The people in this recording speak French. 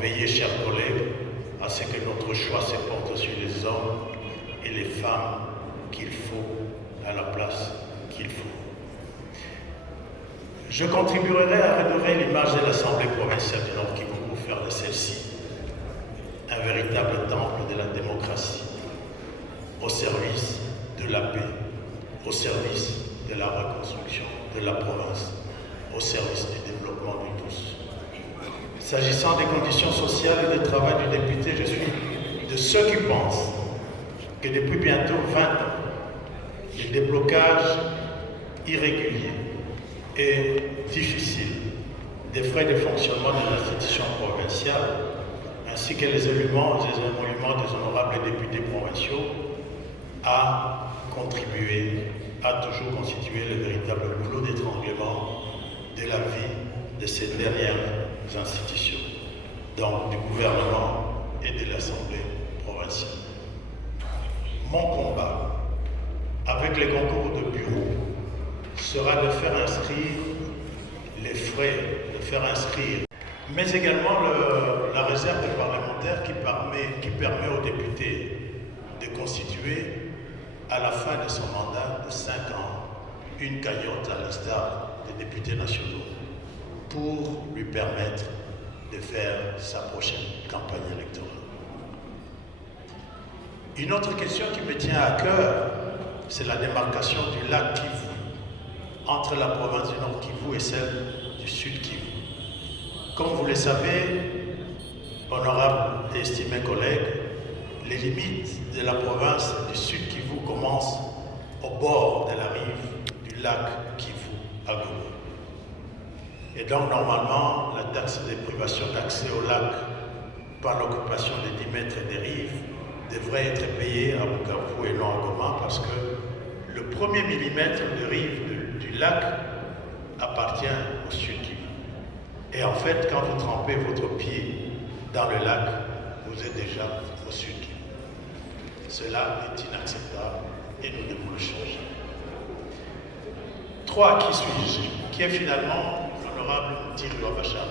veillez, chers collègues, à ce que notre choix se porte sur les hommes et les femmes qu'il faut à la place qu'il faut. Je contribuerai à redorer l'image de l'Assemblée provinciale du Nord Kivu pour faire de celle-ci un véritable temple de la démocratie, au service de la paix, au service de la reconstruction de la province, au service du développement de tous. S'agissant des conditions sociales et du travail du député, je suis de ceux qui pensent que depuis bientôt 20 ans, les déblocages irréguliers et difficiles des frais de fonctionnement de l'institution provinciale, ainsi que les émoluments des honorables députés provinciaux, a contribué à toujours constituer le véritable goulot d'étranglement de la vie de ces dernières institutions, donc du gouvernement et de l'Assemblée provinciale. Mon combat, avec les concours de bureau, sera de faire inscrire les frais, de faire inscrire, mais également la réserve parlementaire qui permet aux députés de constituer à la fin de son mandat de 5 ans une cagnotte à l'instar des députés nationaux pour lui permettre de faire sa prochaine campagne électorale. Une autre question qui me tient à cœur, c'est la démarcation du lac Kivu entre la province du Nord Kivu et celle du Sud Kivu. Comme vous le savez, honorables et estimés collègues, les limites de la province du Sud Kivu commencent au bord de la rive du lac Kivu à Goma. Et donc, normalement, la taxe de privation d'accès au lac par l'occupation de 10 mètres des rives devrait être payée à Bukavu et non à Goma parce que le premier millimètre de rive du lac appartient au Sud Kivu. Et en fait, quand vous trempez votre pied dans le lac, vous êtes déjà au Sud Kivu. Cela est inacceptable et nous devons le changer. 3. Qui suis-je? Qui est finalement l'honorable Thierry Bachar?